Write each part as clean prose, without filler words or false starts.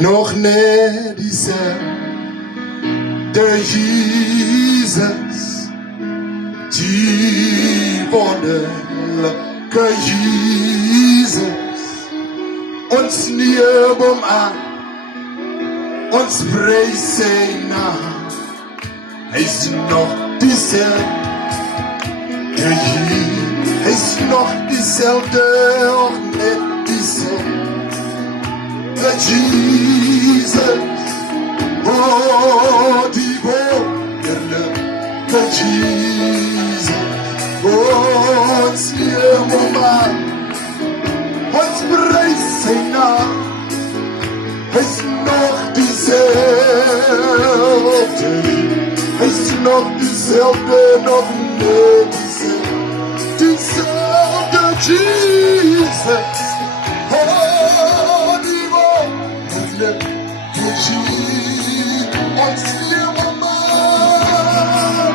Nog net diezelfde Jesus, die wonderlijke Jesus. Ons neem hem aan, ons prijs zijn naam. Hij is nog diezelfde Jesus, hij is nog diezelfde, nog net diezelfde. The Jesus, oh, die wonderlijke Jesus, oh, ons neem hem aan, ons prijs zijn naam, hij is nog diezelfde, hij is nog diezelfde, nog net diezelfde Jesus, oh, die wonderlijke Jesus, ons neem hem aan,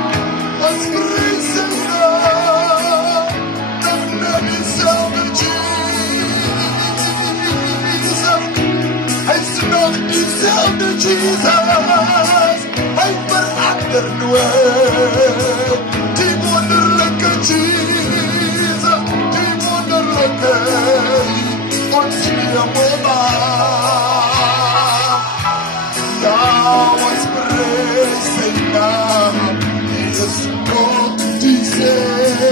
ons prijs zijn naam, nog net diezelfde Jesus, hij is nog diezelfde Jesus, hij verandert nooit, die wonderlijke Jesus, die wonderlijke, ons neem hem aan, ja, ons prijs zijn naam, hij is nog diezelfde,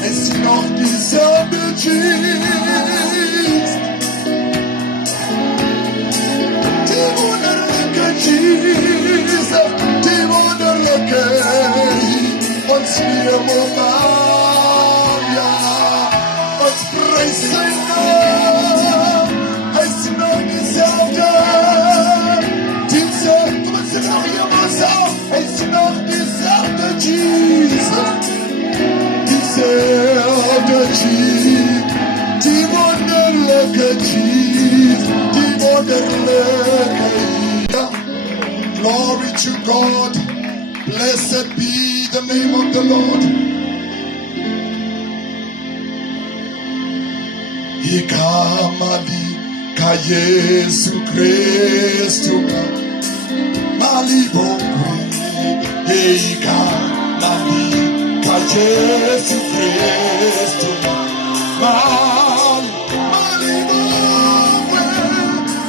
hij is nog diezelfde Jesus, die wonderlijke Jesus, die wonderlijke, ons neem hem aan, ja, ons prijs zijn naam, hij is nog diezelfde, diezelfde, kom eens nog helemaal zo, hij is nog diezelfde Jesus, diezelfde Jesus, die wonderlijke Jesus, die wonderlijke, ja. Glory to God, blessed be the name of the Lord. Ikamali ka Yesu Kristu mali bongwe. Ikamali ka Yesu Kristu mali bongwe,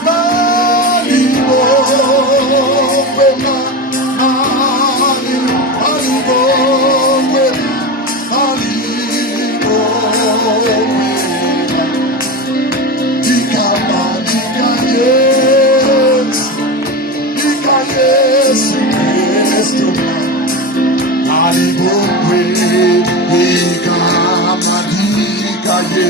mali bongwe, mali bongwe, mali bongwe. Yesu Kristu alibongwe ikamalika ye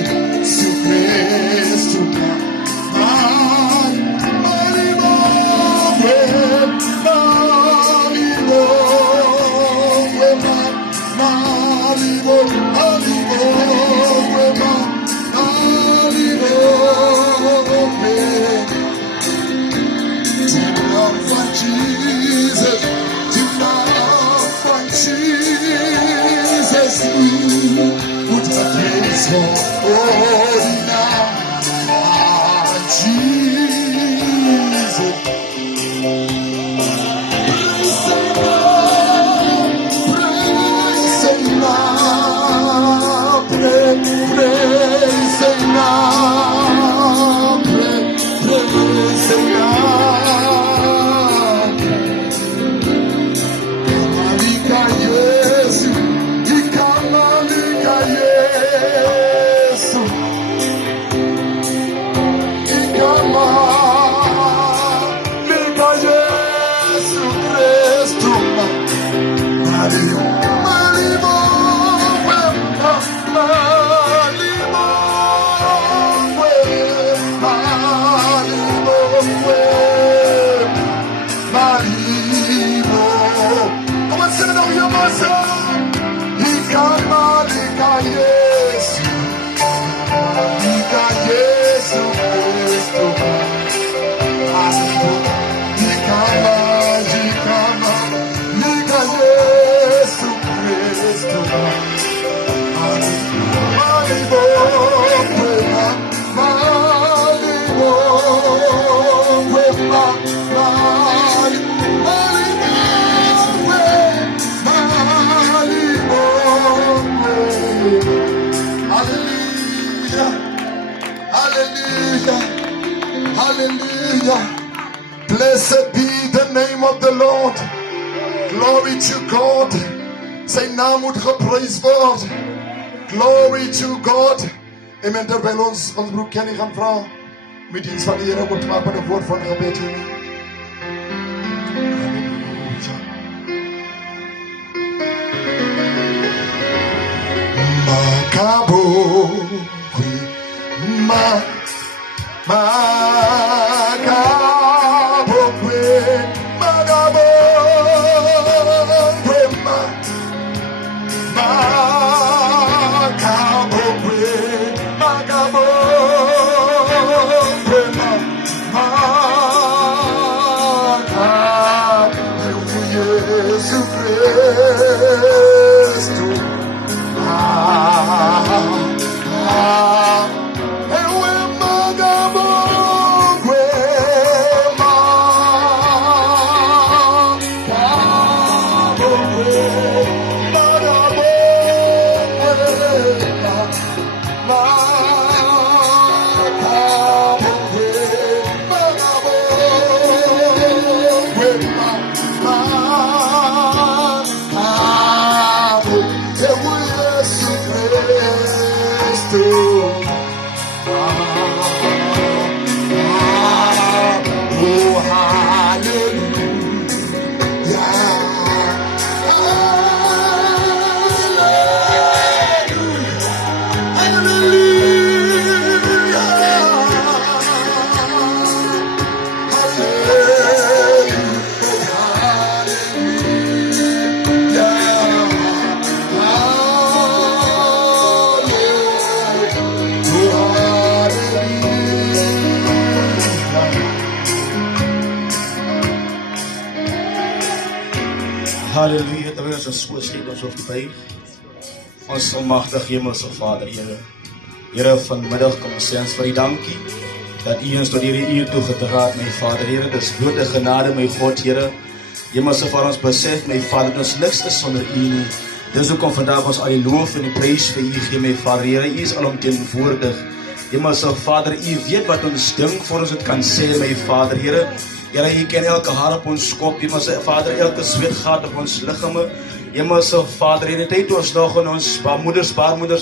Hallelujah. Hallelujah. Blessed be the name of the Lord. Glory to God. Sy naam moet geprys word. Glory to God. Amen. Terwyl ons broer Kenny gaan vra om die diens van die Here oop te maak met 'n woord van gebed. Makabo kwi makabo kwi makabo kwi makabo kwi makabo kwi makabo Yesu Kristo. Halleluja, terwyl ons so steek ons hoofd buig. Ons almagtige Hemelse Vader, Here. Here, vanmiddag kom ons sê ons vir U dankie dat U ons tot hierdie uur toe gedra het, my Vader, Here. Dis blote genade, my God, Here. Hemelse Vader, ons besef, my Vader, dat ons niks is sonder U nie. Dis hoekom vandag ons al die loof en die prys vir U gee, my Vader, Here. U is alomteenwoordig. Hemelse Vader, U weet wat ons dink voor ons het kan sê, my Vader, Here. Here, U ken elke haar op ons kop, Hemelse Vader, elke sweetgat op ons liggame. Hemelse Vader, Here, tyd ons nog in ons baarmoeders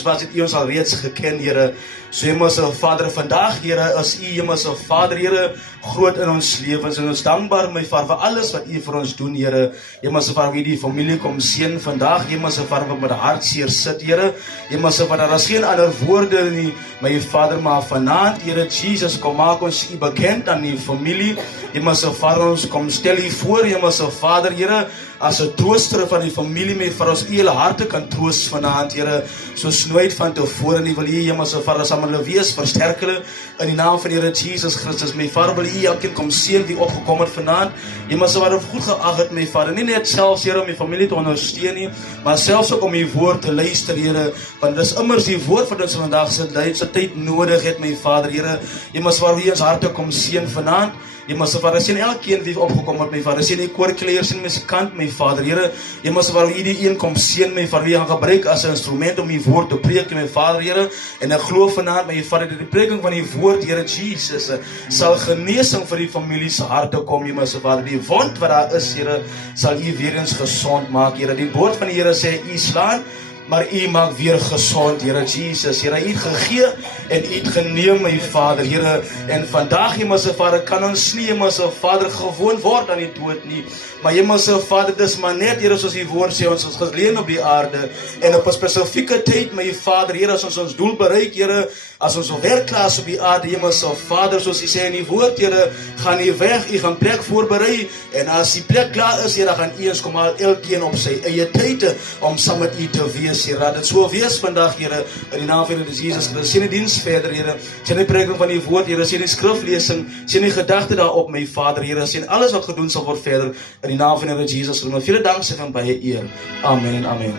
was, het U ons al reeds geken, Here. So Hemelse Vader, vandag, Here, is U, Hemelse Vader, Here, groot in ons lewens, en ons dankbaar, my Vader, vir alles wat U vir ons doen, Here. Hemelse Vader, wie die familie kom seën vandag, Hemelse Vader, wat met hartseer sit, Here. Hemelse Vader, daar is geen ander woorde nie, my Vader, maar vanaand, Here, Jesus, kom maak ons U bekend aan die familie. Hemelse Vader, ons kom stel U voor, Hemelse Vader, Here, as 'n trooster van die familie, my Vader, ons U hele harte kan troos vanaand, Here, soos nooit van tevore nie, wil U, Hemelse Vader, saam hulle wees, versterk hulle, in die naam van die Here Jesus Christus, my Vader, wil U elkeen kom seën wie opgekom het vanaand, Hemelse Vader, goed geag het, my Vader, nie net selfs, Here, om die familie te ondersteun nie, maar selfs ook om U woord te luister, Here, want dis immers die woord wat ons vandag se tyd nodig het, my Vader, Here, Hemelse Vader, wie ons harte kom seën vanaand, Hemelse Vader, sien elkeen wie opgekom het, my Vader, sien die koorkleiers in musikant, my Vader, Here, Hemelse Vader, U die een kom seën, my Vader, wie gaan gebruik as 'n instrument om U woord te preek, my Vader, Here, en ek glo vanaand, my Vader, dat die preking van U woord, Here Jesus, sal genesing vir die familie se harte kom, Hemelse Vader, die wond wat daar is, Here, sal U weer eens gesond maak, Here, die woord van die Here sê, U slaan, maar U maak weer gesond, Here Jesus, Here, U het gegee en U het geneem, my Vader, Here, en vandag, Hemelse Vader, kan ons nie, Hemelse Vader, gewoon word aan die dood nie, maar Hemelse Vader, dis maar net, Here, soos die woord sê, ons is geleen op die aarde, en op 'n spesifieke tyd, my Vader, Here, as ons doel bereik, Here, as ons werk klaar is op die aarde, Hemelse Vader, soos U sê in die woord, Here, gaan U weg, U gaan plek voorberei, en as die plek klaar is, Here, gaan U ons kom al elkeen op sy eie tyd, om saam met U te wees, Here, dat dit so wees vandag, Here, in die naam van die Jesus Christus, sien die diens verder, Here, sien die preking van die woord, Here, sien die skriflesing, sien die gedagte daarop, my Vader, Here, sien alles wat gedoen sal word verder, in die naam van die Jesus Christus, vele dank sê van baie eer, amen en amen.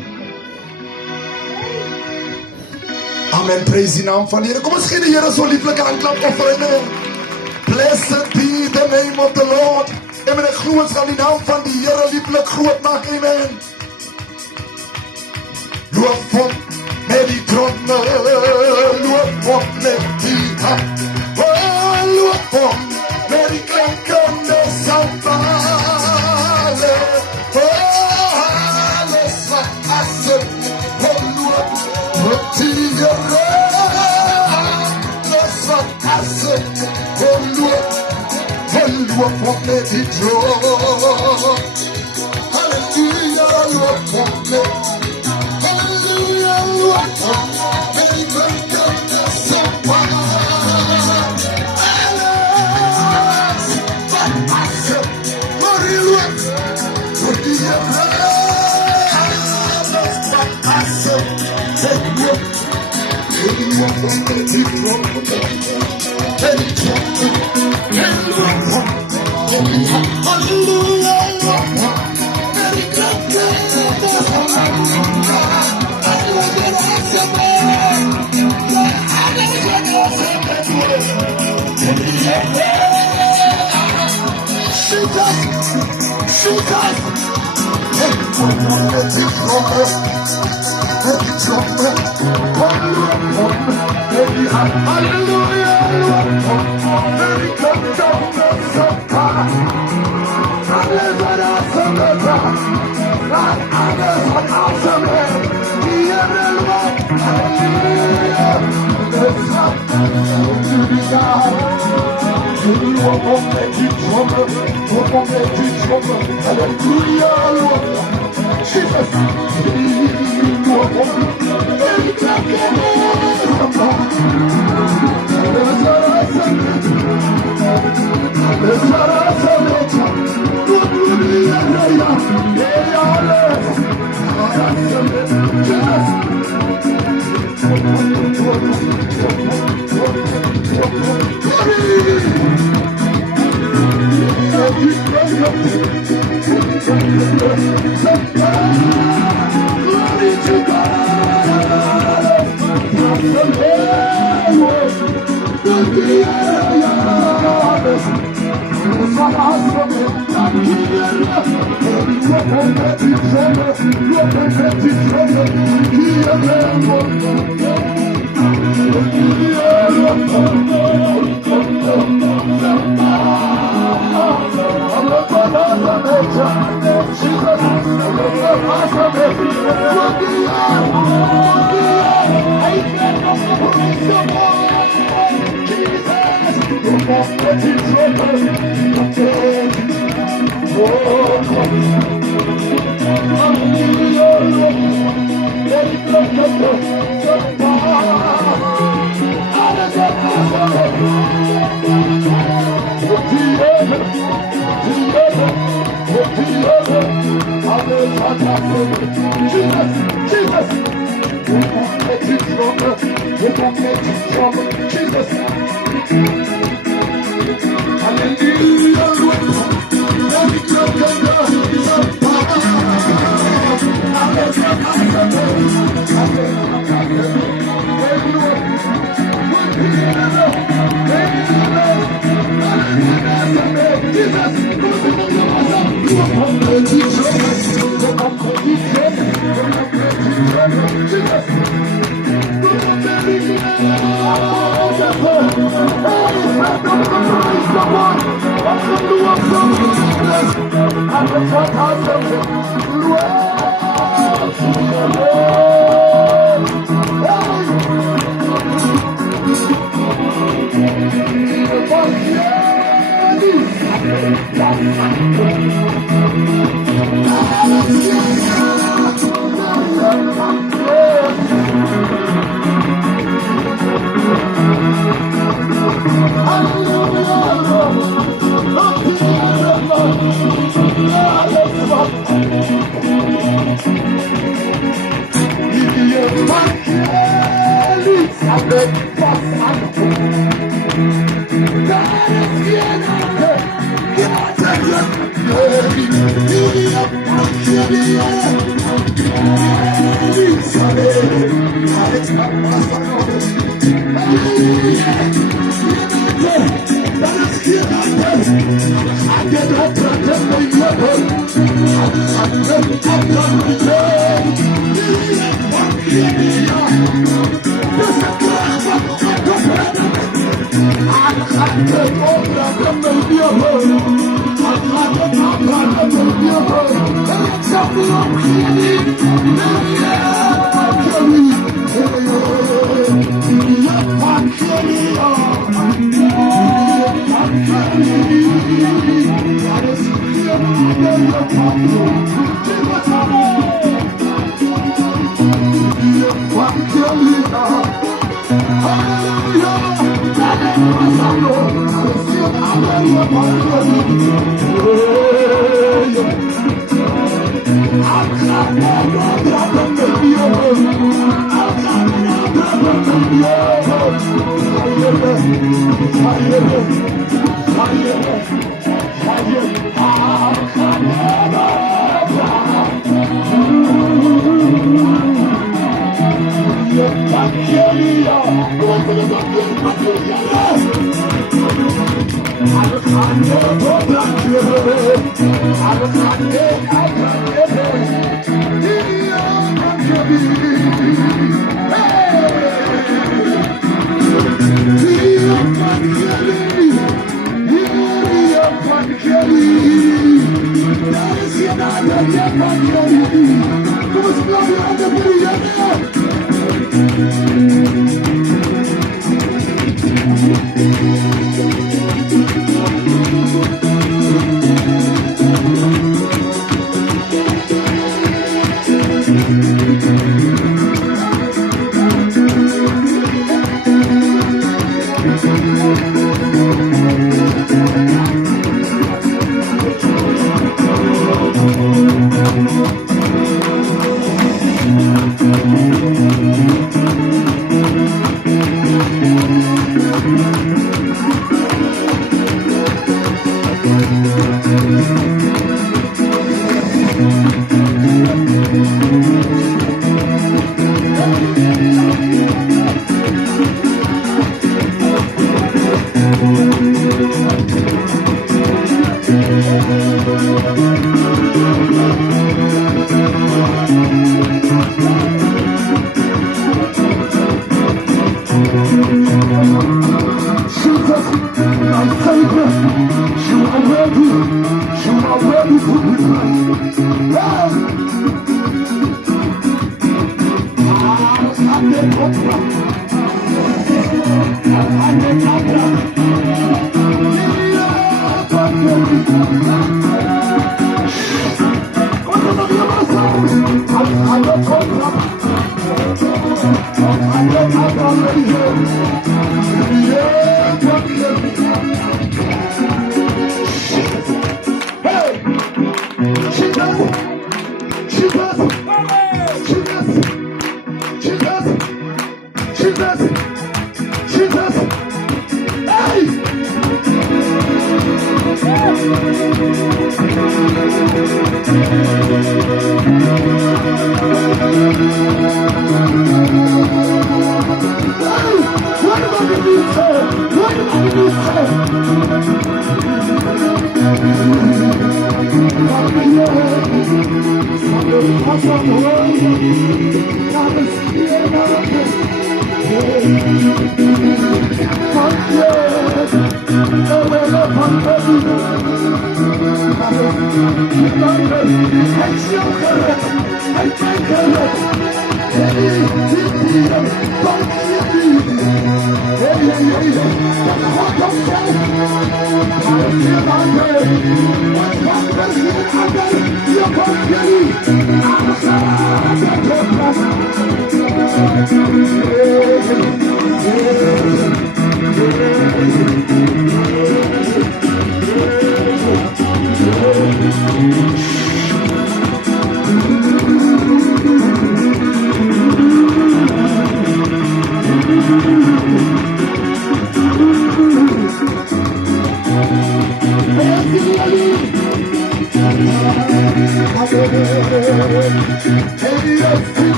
Amen, praise die naam van die Here. Kom ons gee die Here so lieflike aanklap op vir hom. Blessed be the name of the Lord. Amen, ek glo ons gaan die naam van die Here lieflik groot maak, amen. Loop hom met die trompe, loop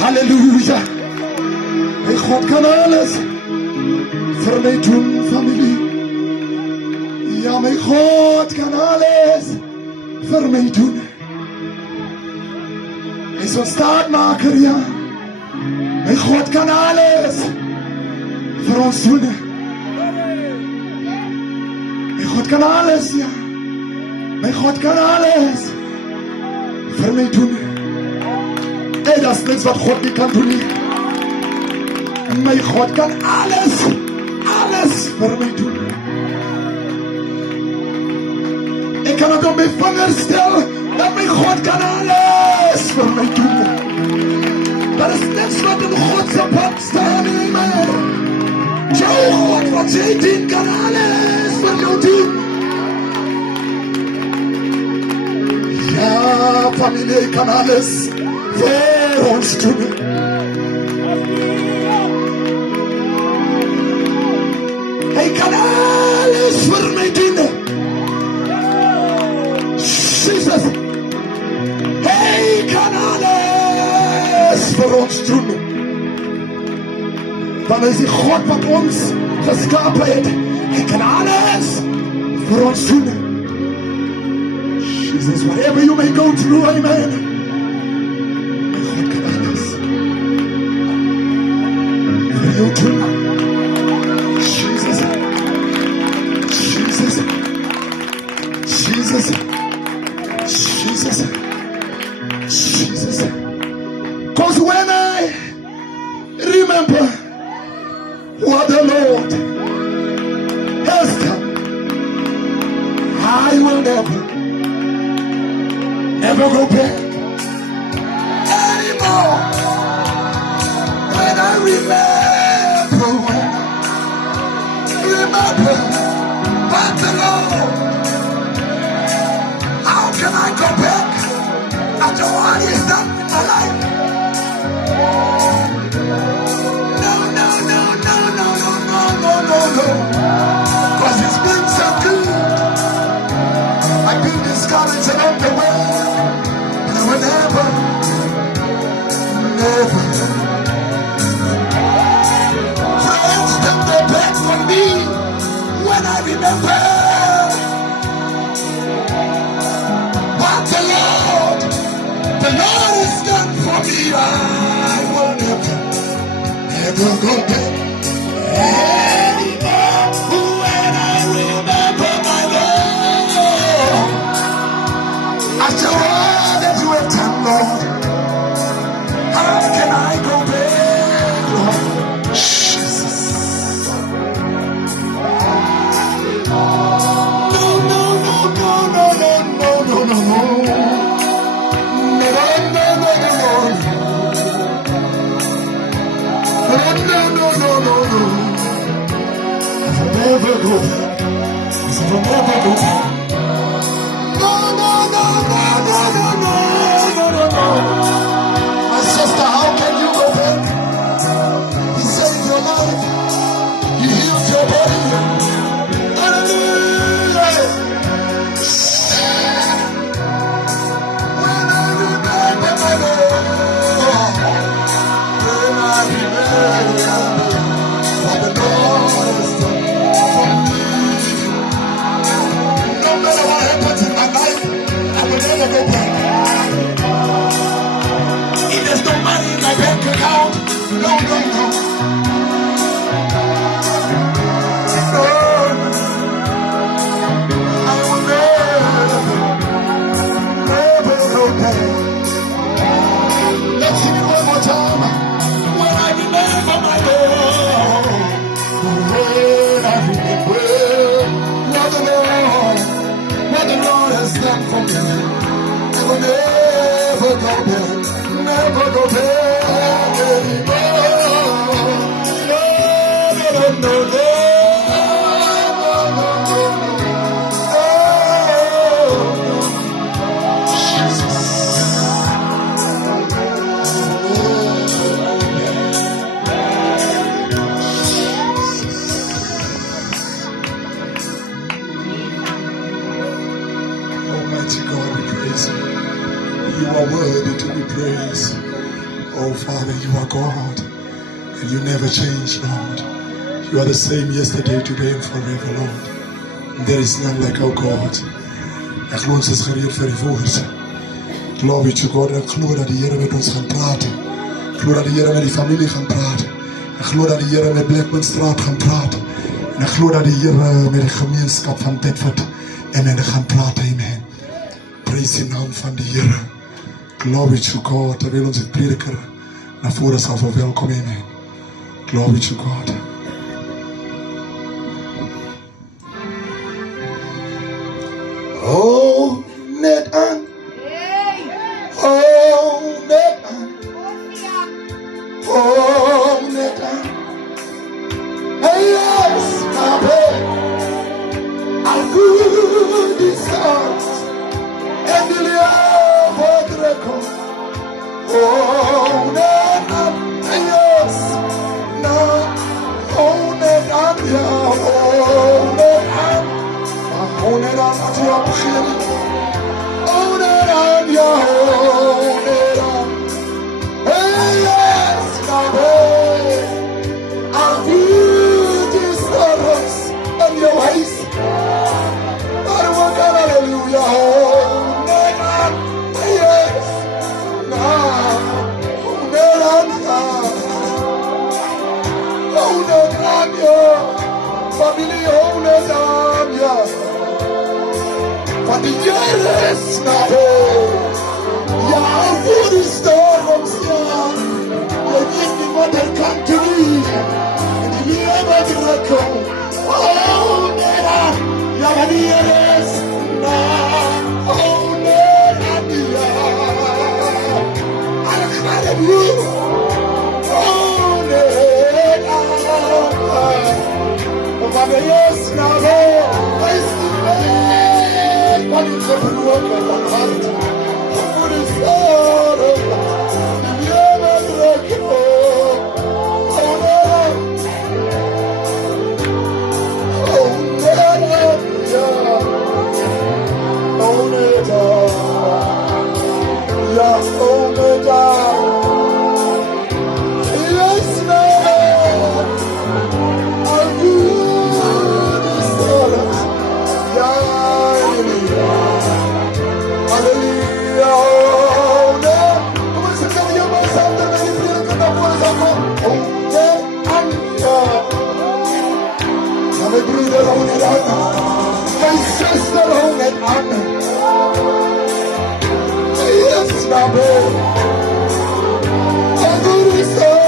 Halleluja. En God kan alles voor mij doen, familie. Ja, mijn God kan alles voor mij doen. Hij is een staatmaker, ja. Mijn God kan alles voor ons doen. Mijn God kan alles, ja. Mijn God kan alles voor mij doen. Hey, dat is niks wat God niet kan doen. Mijn God kan alles, alles voor mij doen. Ik kan het op mijn vingers stellen dat mijn God kan alles voor mij doen. Dat is niks wat in God's pad staat in mij. Jouw God wat jij dient kan alles voor jou doen. Ja, familie kan alles voor ons doen. Hij kan alles voor mij doen. Jezus. Hij kan alles voor ons doen. Dan is die God wat ons geschapen heeft. Hij kan alles voor ons doen. Jesus, whatever you may go through, amen. God kan alles voor jou doen. Jesus. Jesus. Jesus. Jesus. Jesus. Because when I remember what the Lord has done, I will never never go back anymore. When I remember but the Lord, how can I go back after what He's done in my life? No, no, no, no, no, no, no, no, no, no. Because He's been so good. I've been discouraged along the way, and I will never, never. Friends turn their backs on me when I remember what the Lord has done for me. I will never, never go back anymore. When I remember my Lord, after all that you have done, Lord, how can I go back, Lord? Jesus. No, no, no, no, no, no, no, no, no. Never go back. Never go back. No, no, no, no, no, no, no, no, no. My sister, how can you go back? He saved your life. He healed your body. Hallelujah. When I remember my Lord, when I remember what the Lord has done. No matter what happens in my life, I will never go back. If there's no money in my bank account, no, no, no. No, I will never, never go back. Let's sing it one more time. When I remember my Lord, when I remember what the Lord has done for me, I will never go back, never go back anymore. No, no, no, no. You are worthy to be praised. Oh Father, you are God, and you never change, Lord. You are the same yesterday, today, and forever, Lord. And there is none like our God. Ek glo ons is gereed vir die woord. Glory to God. Ek glo dat die Here met ons gaan praat. Ek glo dat die Here met die familie gaan praat. Ek glo dat die Here met Blackmanstraat gaan praat. En ek glo dat die Here met die gemeenskap van Bedford en gaan praat. Amen. Praise die naam van die Here. Glory to God. Terwyl ons die prediker na vore sal verwelkom. Amen. Glory to God. Oh, net aan. Oh, net aan. Oh, net aan. Hey, yes, my baby. I'll do these songs. And the record. Oh, net aan. Hey, yes. No. Oh, net aan. Yeah. Oh, net aan. Oh, net aan. Oh, net aan. Yeah. Oh, net aan. Hey, yes, my baby. I'll do these songs and your ways. Hallelujah. Oh, net aan. Yes. Family owners on ya. For the years now, ya food is storms ya. You give me what they come to me, and you never do let go. Oh, Nera, ya the years now. Oh, Nera, Hallelujah. Come on, sit down, your mouth out there, baby. Feel like the voice of God. Mijn broeder houdt het aan. Mijn zuster houdt het aan. Yes, naar boven. En doe het zo.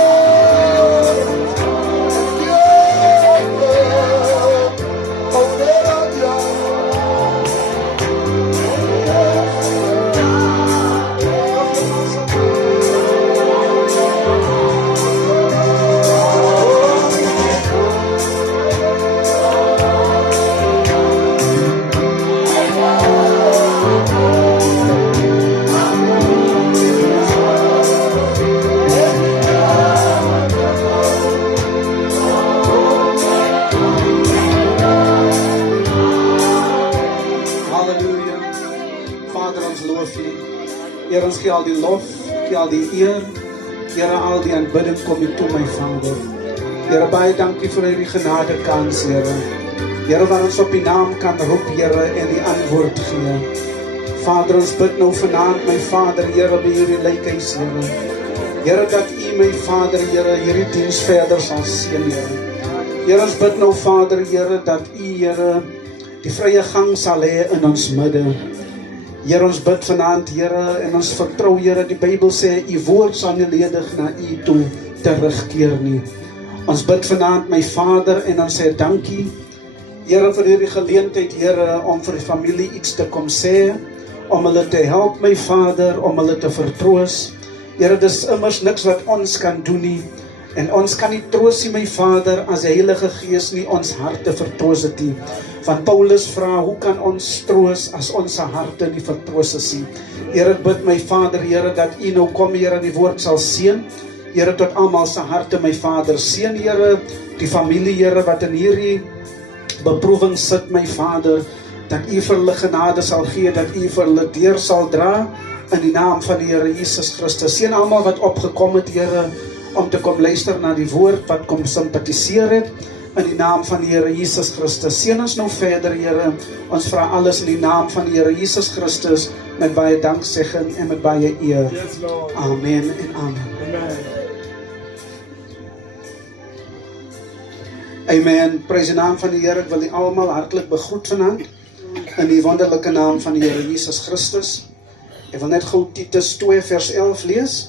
Here, ons gee al die lof, gee al die eer, Here, al die aanbidding kom U toe, my Vader. Here, baie dankie vir hierdie genade kans, Here. Here, waar ons op U naam kan roep, Here, en die antwoord gee. Vader, ons bid nou vanaand, my Vader, Here, by hierdie lykhuis, Here. Here, dat U, my Vader, Here, hierdie diens verder sal seën, Here. Here, ons bid nou, Vader, Here, dat U, Here, die vrye gang sal hê in ons midde. Here, ons bid vanaand, Here, en ons vertrou, Here, die Bybel sê, U woord sal nie ledig na U toe terugkeer nie. Ons bid vanaand, my Vader, en ons sê dankie, Here, vir hierdie geleentheid, Here, om vir die familie iets te kom sê, om hulle te help, my Vader, om hulle te vertroos. Here, dis immers niks wat ons kan doen nie, en ons kan nie troos nie, my Vader, as die Heilige Gees nie ons harte vertroos het nie. Van Paulus vra, hoe kan ons troos as ons harte nie vertroos is nie? Here, ek bid my Vader, Here, dat U nou kom, Here, die woord sal seën. Here, tot almal se harte, my Vader, seën, Here, die familie, Here, wat in hierdie beproewing sit, my Vader, dat U vir hulle genade sal gee, dat U vir hulle deur sal dra, in die naam van die Here Jesus Christus. Seën almal wat opgekom het, Here, om te kom luister na die woord, wat kom sympatiseer het, in die naam van die Here Jesus Christus. Seën ons nou verder, Here. Ons vra alles in die naam van die Here Jesus Christus, met baie danksegging en met baie eer. Yes, Lord. Amen en amen. Amen. Amen. Prys die naam van die Here. Ek wil die almal hartlik begroet vanaand, in die wonderlike naam van die Here Jesus Christus. Ek wil net gou Titus 2 vers 11 lees.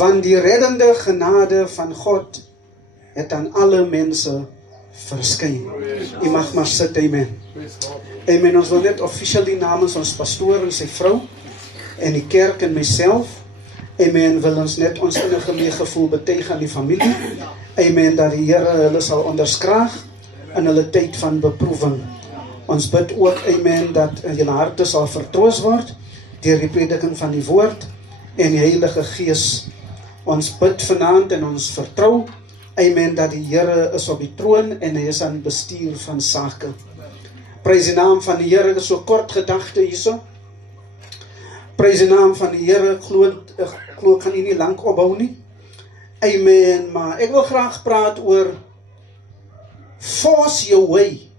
Want die reddende genade van God het aan alle mense verskyn. U mag maar sit, amen. Amen, ons wil net officially namens ons pastoor en sy vrou, en die kerk en myself, amen, wil ons net ons innige meegevoel betuig aan die familie, amen, dat die Here hulle sal onderskraag in hulle tyd van beproewing. Ons bid ook, amen, dat julle harte sal vertroos word, deur die prediking van die woord, en die Heilige Gees. Ons bid vanaand en ons vertrou, amen, dat die Here is op die troon en hy is aan bestuur van sake. Prys die naam van die Here. Dit is so kort gedagte hierso. Prys die naam van die Here. Ek glo kan u nie lank opbou nie. Amen, maar ek wil graag praat oor force your way.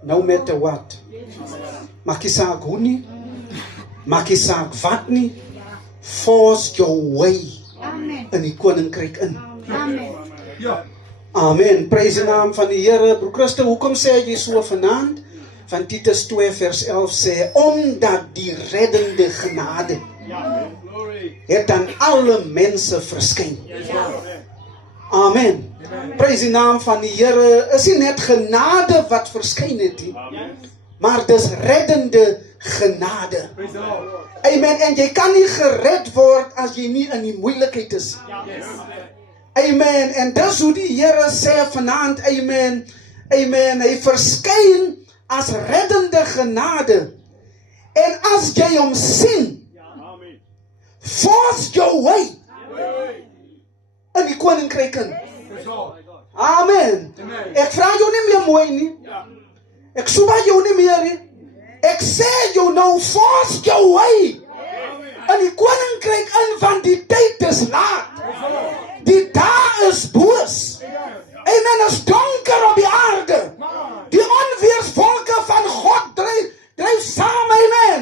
No matter what. Maak nie saak hoe nie. Maak nie saak wat nie. Force your way in die koninkryk in. Amen. Amen. Prys die naam van die Here. Broer Christen, hoekom sê jy so vanaand? Van Titus 2 vers 11 sê, omdat die reddende genade het aan alle mense verskyn. Amen. Prys die naam van die Here. Is nie net genade wat verskyn het nie, maar dis reddende genade. Amen. En jy kan nie gered word as jy nie in die moeilikheid is. Amen. En dis hoe die Here sê vanaand, amen. Amen. Hy verskyn as reddende genade. En as jy hom sien, force your way in die koninkryk in. Amen. Ek vra jou nie meer mooi nie. Ek soeba jou nie meer nie. Ek sê jou nou, force your way in die koninkryk in, want die tyd is laat. Die dae is boos. Amen, is donker op die aarde. Die onweerswolke van God dryf saam, amen.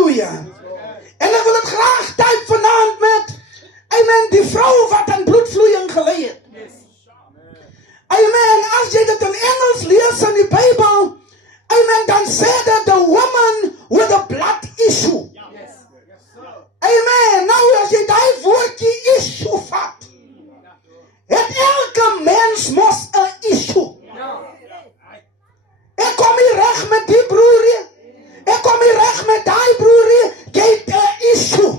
Halleluja. En ek wil dit graag tyd vanaand met, amen, die vrou wat aan bloedvloeiing gelei het. Amen, as jy dit in Engels lees in die Bybel, amen, dan sê dit the woman with a blood issue. Amen, nou as jy die woordjie issue vat, het elke mens mos 'n issue. Ek kom hier reg met die broerie, ek kom hier reg met die broerie, jy het 'n issue,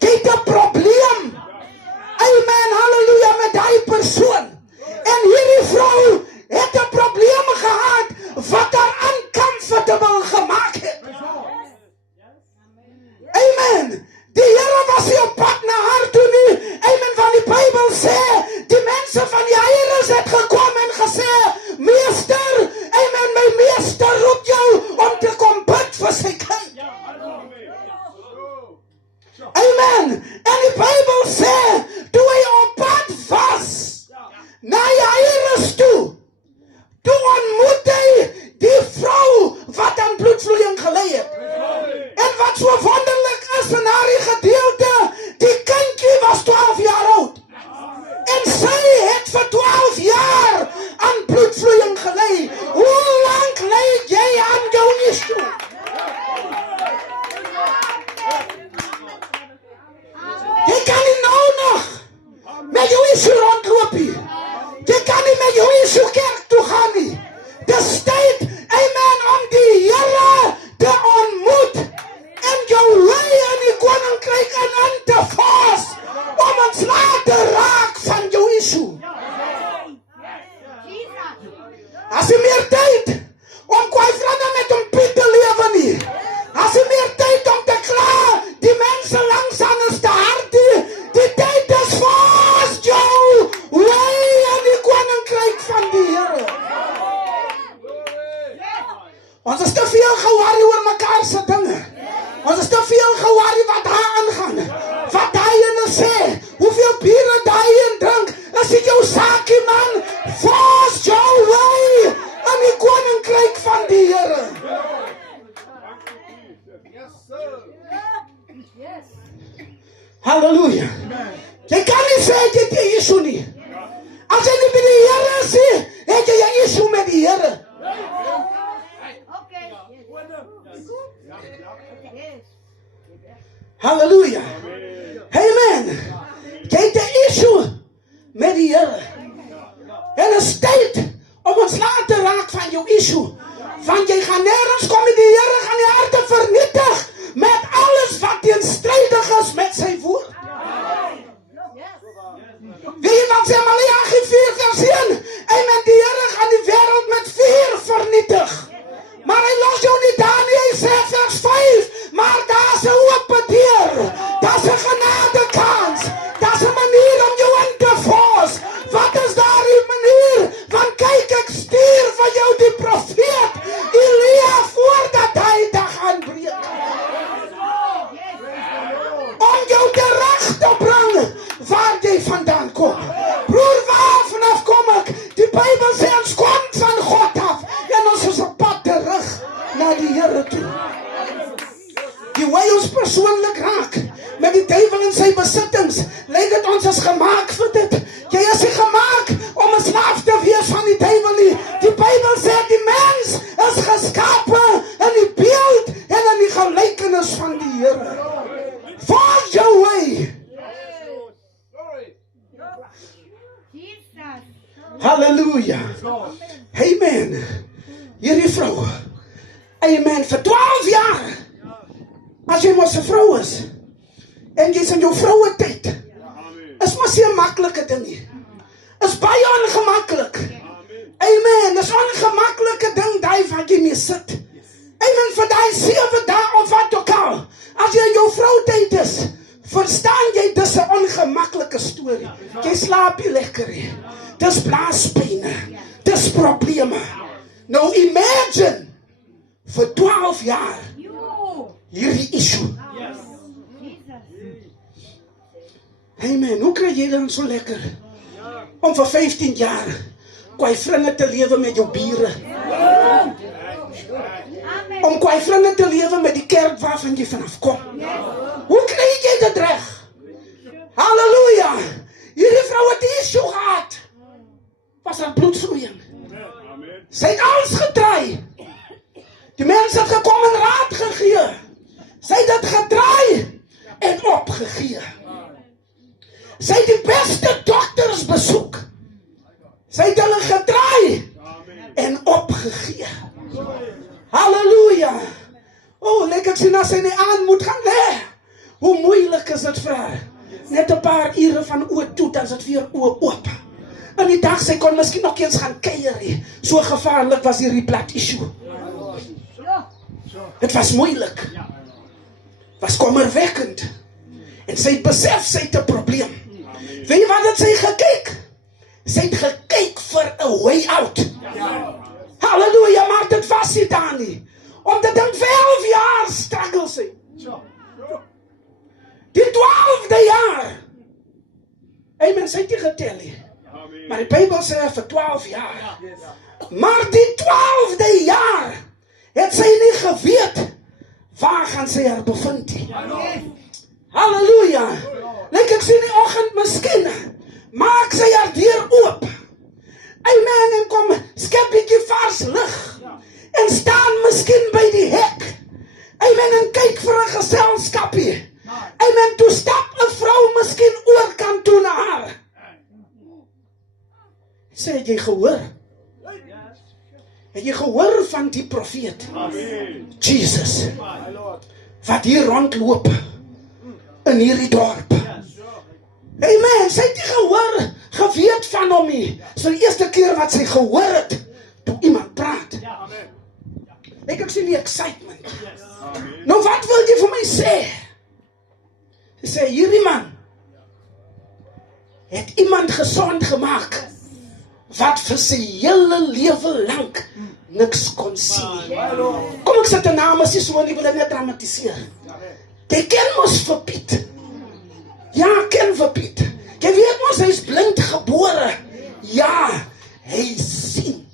jy het 'n probleem, amen, halleluja, met die persoon, en hierdie vrou het 'n probleem gehad, wat haar uncomfortable gemaak het, amen, die Here was nie op pad na haar toe nie, amen, want die Bybel sê, die mense van Jairus het gekom en gesê, meester, amen, my meester roep jou om te kom bid vir sy kind. Amen, en die Bybel sê, toe hy op pad was, na Jairus toe ontmoet hy die vrou wat aan bloedvloeiing gelei het. En wat so wonderlik is in haar gedeelte, die kindjie was 12 jaar oud. En sy het vir 12 jaar aan bloedvloeiing gelei. Hoe lang lei jy aan jou issue? Jy kan nie nou nog met jou issue rondloop nie. Jy kan nie met jou issue kerk toe gaan nie. Dis tyd, amen, om die Here te ontmoet en jou lei in die koninkryk en aan te vas om ontslae te raak van jou issue. As jy meer tyd om kwaai vriende met hom Piet te lewe nie, as jy meer tyd om te kla, die mense langs aan is te hardie, die tyd is vas jou lei in die koninkryk van die Here. Ons is te veel geworry oor mekaar se dinge. Ons is te veel geworry wat daar aangaan. Wat daai ene sê, hoeveel biere daai een drink, is dit jou saakie man, vas jou lei in die koninkryk van die Here. Halleluja. Jy kan nie sê jy het 'n issue nie. As jy nie by die Here is, het jy 'n issue met die Here. Halleluja. Amen. Jy het 'n issue met die Here. En het is tyd om ontslae te raak van jou issue. Want jy gaan nergens kom met die Here, gaan die harte vernietig met alles wat teenstrydig is met sy woord. Weet jy wat sê Maleagi 4:1? Amen, die Here gaan die wêreld met vuur vernietig. Maar hy los jou nie daar nie, hy sê vers 5, maar daar's 'n oop deur, daar's 'n genadekans, daar's 'n manier om jou in te vas. Wat is daar die manier? Want kyk, ek stuur vir jou die profeet Elia voordat hy dag aanbreek. Om jou terug te bring waar jy vandaan kom. Broer, waar vanaf kom ek? Die Bybel sê ons kom van God af en ons is op pad terug na die Here toe. Die way ons persoonlik raak met die duiwel en sy besittings, lyk dit ons is gemaak vir dit. Jy is nie gemaak om 'n slaaf te wees van die duiwel nie. Die Bybel sê die mens is geskape in die beeld en in die gelykenis van die Here. Find your way. Halleluja. Amen. Hierdie vrou, amen, vir 12 jaar, as jy mos 'n vrou is, en jy is in jou vroue tyd, is mos nie 'n maklike ding nie. Is baie ongemaklik. Amen, is 'n ongemaklike ding, daai wat jy mee sit. Amen, vir daai 7 dae of wat ook al, as jy in jou vroue tyd is, verstaan jy, dis 'n ongemaklike storie. Jy slaap nie lekker nie. Dis blaaspyne, dis probleme. Nou imagine, vir 12 jaar, hierdie issue. Amen, hoe kry jy dan so lekker, om vir 15 jaar, kwaai vriende te lewe met jou bure? Om kwijvringe te lewe met die kerk waarvan jy vanaf kom. Hoe kry jy dit reg? Halleluja! Hierdie vrou het die issue gehad. Was haar bloedvloeiing. Sy het alles gedraai. Die mense het gekom en raad gegee. Sy het dit gedraai en opgegee. Sy het die beste dokters besoek. Sy het hulle gedraai en opgegee. Halleluja. Lekker ek sien as sy nie aan moet gaan lê. Hoe moeilik is dit vir haar? Net 'n paar ure van oë toe, dan is dit weer oë oop. In die dag, sy kon miskien nog eens gaan kuier. So gevaarlik was hierdie blood issue. Het was moeilik. Was kommerwekkend. En sy het besef, sy het 'n probleem. Weet jy wat het sy gekyk? Sy het gekyk vir 'n way out. Halleluja, maar dit was nie daar nie. Omdat in 12 jaar struggle sy. Die 12de jaar. Amen, sy het nie getel nie. Maar die Bybel sê vir 12 jaar. Maar die 12de jaar het sy nie geweet waar gaan sy haar bevind nie. Halleluja. Like ek sien die oggend miskien maak sy haar deur oop. Amen, en kom skep bietjie vars lig. En staan miskien by die hek. Amen, en kyk vir 'n geselskapie. Amen, toe stap 'n vrou miskien oorkant toe na haar. Sê, het jy gehoor? Het jy gehoor van die profeet? Jesus. Wat hier rondloop in hierdie dorp. Amen, sy het nie gehoor, geweet van hom nie. So die eerste keer wat sy gehoor het, toe iemand praat. Ek sien die excitement. Nou wat wil jy vir my sê? Sy sê, hierdie man het iemand gesond gemaak wat vir sy hele lewe lank niks kon sien. Kom ek sit 'n naam as jy so nie wil net dramatiseer. Jy ken mos vir Piet. Ja, ken vir Piet. Jy weet mos hy is blind gebore. Ja, hy sien.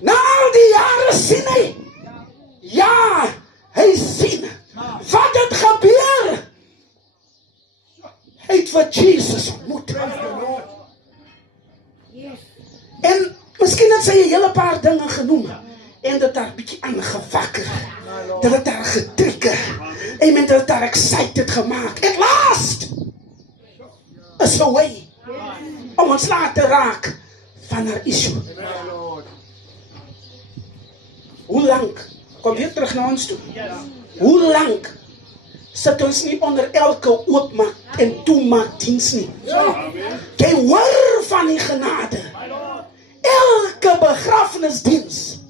Na al die jare sien hy. Ja, hy sien. Wat het gebeur? Hy het vir Jesus ontmoet. En miskien het sy 'n hele paar dinge genoem. En dit haar bietjie aangewakker. Dit het haar getrigger. En dit het haar excited gemaak. At last is a way om ontslae te raak van haar issue. Hoe lank? Kom weer terug na ons toe. Hoe lank sit ons nie onder elke oopmaak en toemaak diens nie? Jy hoor van die genade. Elke begrafnisdiens,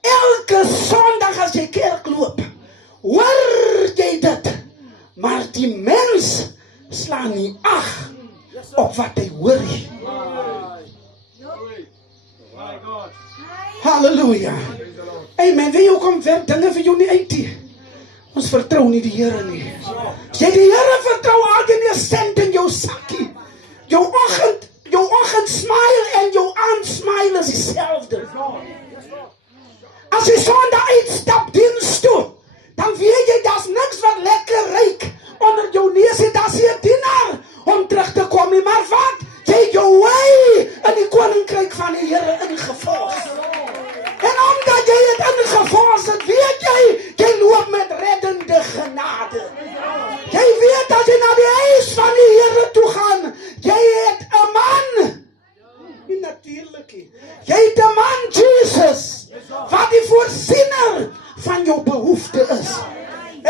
elke Sondag as jy kerk loop, hoor jy dit. Maar die mens slaan nie ag op wat hy hoor nie. Halleluja. Amen. Wie jou kom werk dinge vir jou nie uit nie. Ons vertrou nie die Here nie. As jy die Here vertrou, al jy 'n sent in jou sakkie. Jou oggend smile en jou aand smile is dieselfde. As jy Sondag uitstap diens toe, dan weet jy daar's niks wat lekker ryk onder jou neus en daar's 'n dienaar om terug te kom nie. Maar wat? Jy het jou way in die koninkryk van die Here ingevors. En omdat jy het ingevors het, weet jy loop met reddende genade. Jy weet dat jy na die huis van die Here toe gaan. Jy het 'n man. Nie natuurlik nie. Jy het 'n man, Jesus, wat die voorsiener van jou behoefte is.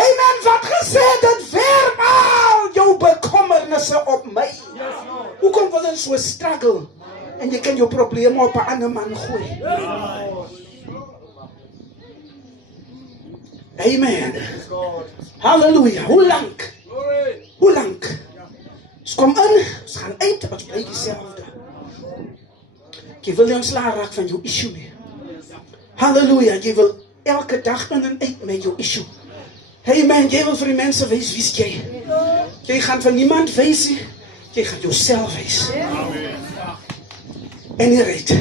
Amen, wat gesê dat werp al jou bekommernisse op my. Hoekom wil ons so struggle en jy kan jou probleme op 'n ander man gooi? Amen. Halleluja. Hoe lank? Hoe lank? Ons kom in, ons gaan uit, ons bly dieselfde. Jy wil nie ontslae raak van jou issue nie. Halleluja, jy wil elke dag in en uit met jou issue. Amen, jy wil vir die mense wys wie's jy. Jy gaan van niemand wys nie, jy gaan jouself wys. En jy red.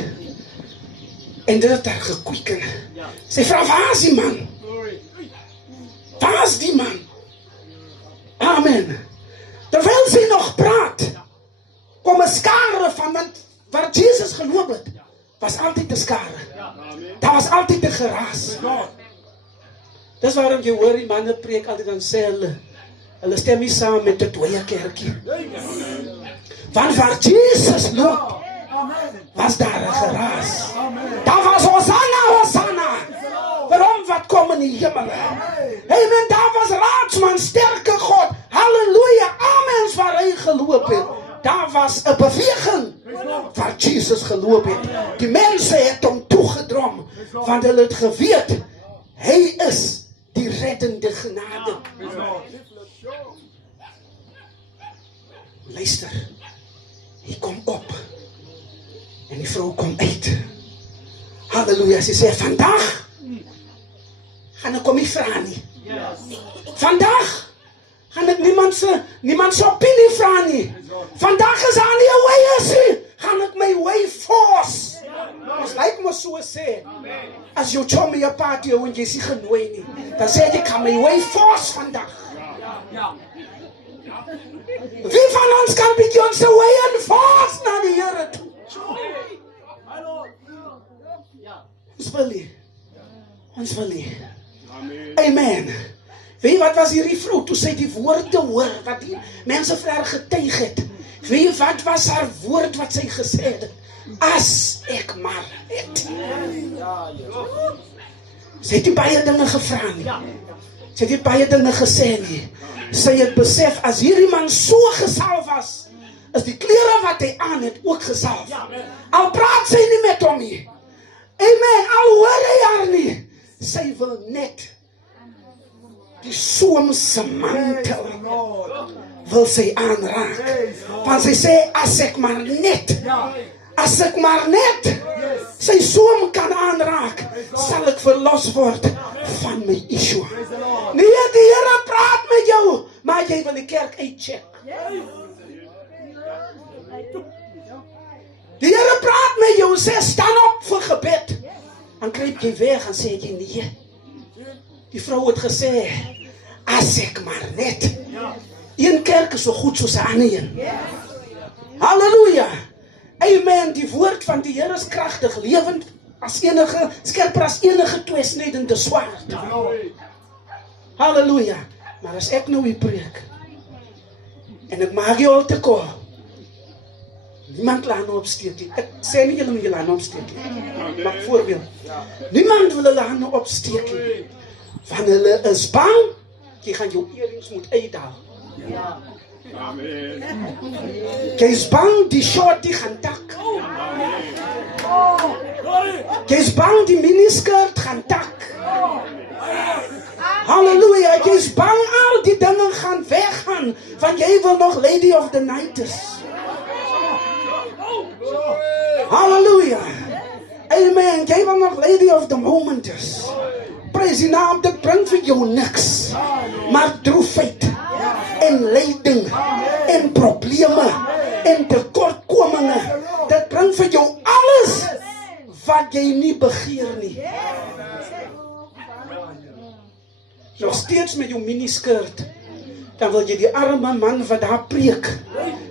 En dit het haar gekweken. Sy vra, waar is die man? Waar is die man? Amen. Terwyl sy nog praat, kom 'n skare van, want waar Jesus geloop het, was altyd 'n skare. Daar was altyd 'n geraas. Dis waarom jy hoor die manne preek altyd dan sê hulle stem nie saam met die dooie kerkie. Want waar Jesus loop, was daar 'n geraas. Daar was Hosanna, Hosanna. Waarom wat kom in die hemel? Amen, daar was raadsman, sterke God. Halleluja, amens waar hy geloop het. Daar was 'n beweging waar Jesus geloop het. Die mense het hom toegedrom, want hulle het geweet, hy is die reddende genade. Luister, hy kom op en die vrou kom uit. Halleluja, sy sê, vandag gaan ek kom nie vra nie. Vandag gaan ek niemand se opinie vra nie. Vandag is daar nie 'n way is nie. Gaan ek my way force. Dis lyk my so sê. As jou chommy 'n party en jy is genooi nie, dan sê jy kan my way force vandag. Wie van ons kan bietjie ons way en force na die Here toe? Ons wil nie. Amen. Weet jy wat was hierdie vrou toe sy die woorde hoor wat die mense vir haar getuig het? Weet jy wat was haar woord wat sy gesê het? As ek maar net. Sy het nie baie dinge gevra nie. Sy het nie baie dinge gesê nie. Sy het besef as hierdie man so gesalf was, is die klere wat hy aan het ook gesalf. Al praat sy nie met hom nie. Amen, al hoor hy haar nie. Sy wil net die soomse mantel wil sy aanraak. Want sy sê, as ek maar net sy soom kan aanraak, sal ek verlos word van my issue. Nee, die Here praat met jou, maar jy wil die kerk uitcheck. Die Here praat met jou, sê, staan op vir gebed. Dan kruip jy weg en sê jy nee. Die vrou het gesê, as ek maar net. Een kerk is so goed soos 'n ander een. Halleluja. Amen. Die woord van die Here is kragtig, lewend as enige, skerper as enige tweesnydende swaard. Halleluja. Maar as ek nou hier preek, en ek maak jou al te kol, niemand laat nou opsteek nie. Ek sê nie julle moet julle hande opsteek nie. Maar voorbeeld. Niemand wil hulle hande opsteek nie. Want hulle is bang, jy gaan jou earrings moet uithaal. Jy is bang, die shorty gaan tak. Jy is bang, die miniskirt gaan tak. Halleluja, jy is bang, al die dinge gaan weggaan, want jy wil nog Lady of the Night is. Halleluja. Amen. Jy wil nog Lady of the Moment is. Prys die naam, dit bring vir jou niks. Maar droefheid en lyding en probleme en tekortkominge, dit bring vir jou alles wat jy nie begeer nie. Nog steeds met jou miniskirt, dan wil jy die arme man wat daar preek,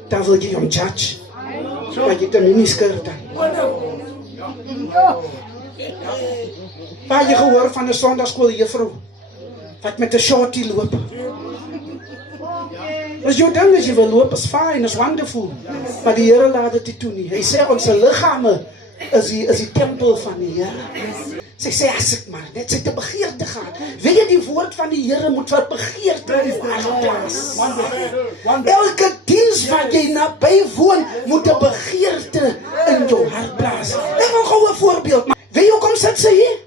dan wil jy hom judge. Maar jy het 'n miniskirt aan. Waar jy gehoor van 'n sondagskool juffrou wat met 'n shorty loop? As jou ding as jy wil loop, is fine, is wonderful. Maar die Here laat dit nie toe nie. Hy sê ons liggame is die tempel van die Here. Sy sê as ek maar net sy te begeerte gaan. Weet jy die woord van die Here moet vir begeerte in jou plaas. Elke diens wat jy naby woon moet 'n begeerte in jou hart plaas. Ek wil gou 'n voorbeeld maak. Weet jy hoekom sit sy hier?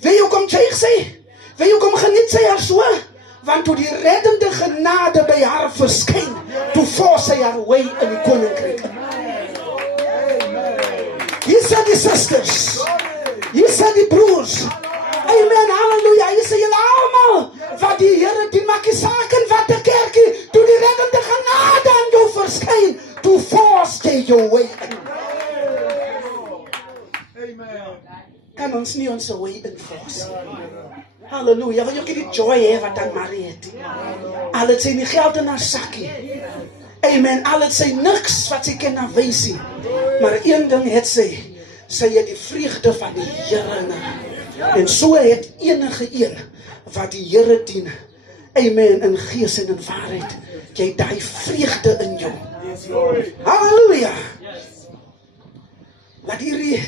Weet jy hoekom kyk sy? Weet jy hoekom geniet sy haar so? Want toe die reddende genade by haar verskyn, toe force sy haar way in die koninkryk. Hier zijn die sisters. Hier zijn die broers. Amen, halleluja. Hier zijn jullie allemaal. Wat die Heere, die maak je zaken wat de kerk, toen die reddende genade aan jou verschijnt, toen force jy jou way in. Amen. kan ons nie ons way enforce. Halleluja, wil jy ook die joy hê wat aan Marie het? Al het sy nie geld in haar sakkie. Amen, al het sy niks wat sy kan nawysie. Maar een ding het sy het die vreugde van die Here in haar. En so het enige een wat die Here dien, amen, in gees en in waarheid, jy daai vreugde in jou. Halleluja. Laat hierdie,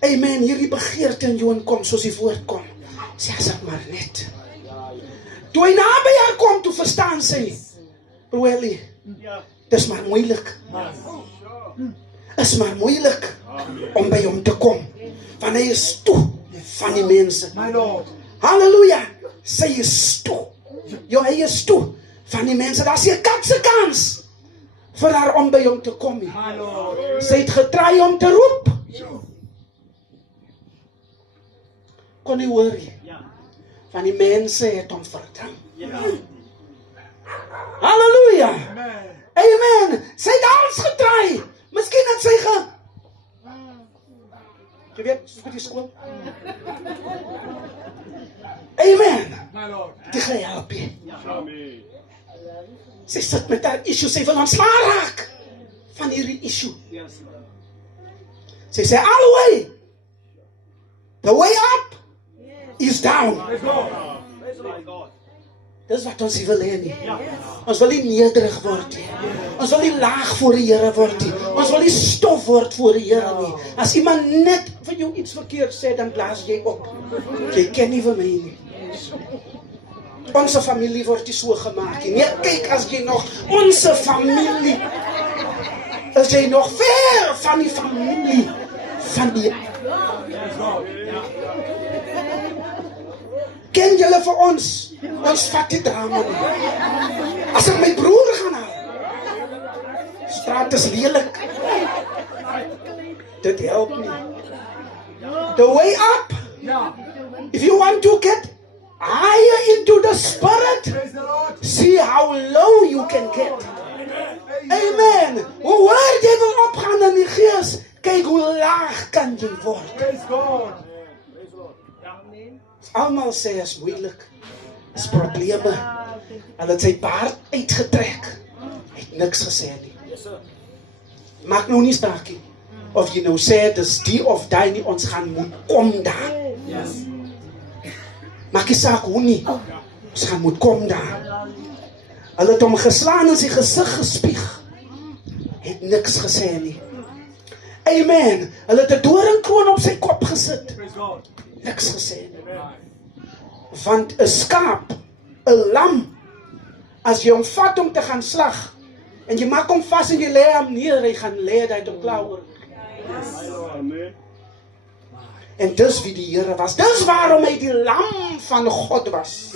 amen, hierdie begeerte in jou inkom, soos die woord kom. Sê as ek maar net. Toe hy naby haar kom, toe verstaan sy, Broelie, dis maar moeilik. Is maar moeilik om by hom te kom, want hy is toe van die mense. Halleluja, sy is toe. Ja, hy is toe van die mense. Daar is 'n katse kans vir haar om by hom te kom. Sy het getry om te roep. Kon nie hoor nie, van die mense het hom verdrink. Halleluja, amen. Sy het alles getry. Miskien het sy jy weet, soos met die skool. Amen. Die gehelp jy. Sy sit met haar issue, sy wil ontslae raak van hierdie issue. Sy sê, all the way up is down. Dis wat ons wil hê nie. Ons wil nie nederig word nie. Ons wil nie laag voor die Here word nie. Ons wil nie stof word voor die Here nie. As iemand net vir jou iets verkeerd sê, dan blaas jy op. Jy ken nie vir my nie. Onze familie word nie so gemaak nie. Nee, kyk, as jy nog, onze familie, as jy nog ver van die familie, van die... Ken julle vir ons vat die drama nie. As ek my broer gaan haal, straat is lelik. Dit help nie. The way up, if you want to get higher into the spirit, see how low you can get. Amen. Hoe hoër jy wil opgaan in die gees, kyk hoe laag kan jy word. Almal sê is moeilik, is probleme. Hulle het sy baard uitgetrek. Hy het niks gesê nie. Maak nou nie spraakie. Of jy nou sê, dis die of die nie, ons gaan moet kom daar. Maak die saak hoe nie. Ons gaan moet kom daar. Hulle het hom geslaan in sy gesig gespieg. Het niks gesê nie. Amen. Hulle het 'n doringkroon op sy kop gesit. Niks gesê nie. Want 'n skaap, 'n lam, as jy hom vat om te gaan slag, en jy maak hom vas en jy lê hom neer, hy gaan lê uit hom klaar oor. En dis wie die Here was. Dis waarom hy die lam van God was.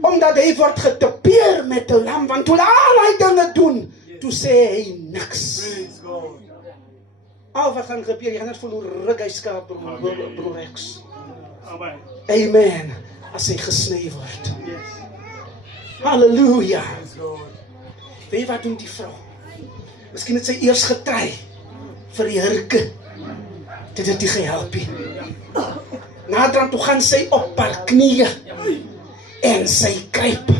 Omdat hy word getapeer met 'n lam, want toe al hy dinge doen, toe sê hy niks. Al wat gaan gebeur, jy gaan net voel hoe ruk hy skaap, broer Rex. Amen. As hy gesny word. Halleluja. Weet jy wat doen die vrou? Miskien het sy eers getry vir die hurke. Dit het die gehelp. Naderhand toe gaan sy op haar knieë en sy kruip.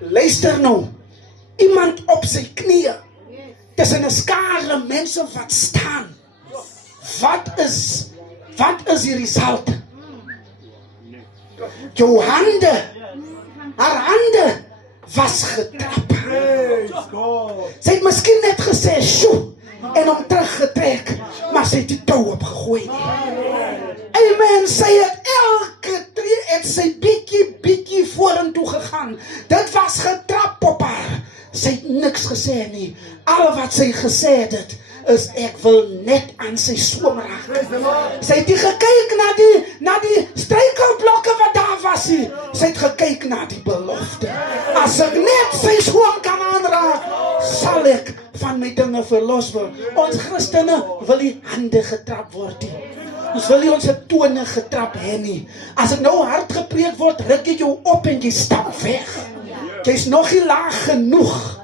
Luister nou. Iemand op sy knieë. Tussen 'n skare mense wat staan. Wat is die result? Jou hande, haar hande was getrap. Sy het miskien net gesê, "Sjoe," en hom teruggetrek, maar sy het die tou opgegooi. Amen, sy het elke tree, en sy bietjie vorentoe gegaan. Dit was getrap op haar. Sy het niks gesê nie. Al wat sy gesê het, is ek wil net aan sy soem raak. Sy het nie gekyk na die struikelblokke wat daar was nie. Sy het gekyk na die belofte. As ek net sy soem kan aanraak, sal ek van my dinge verlos word. Ons Christene wil nie hande getrap word nie. Ons wil nie ons tone getrap hê nie. As ek nou hard gepreek word, ruk jy jou op en jy stap weg. Jy's nog nie laag genoeg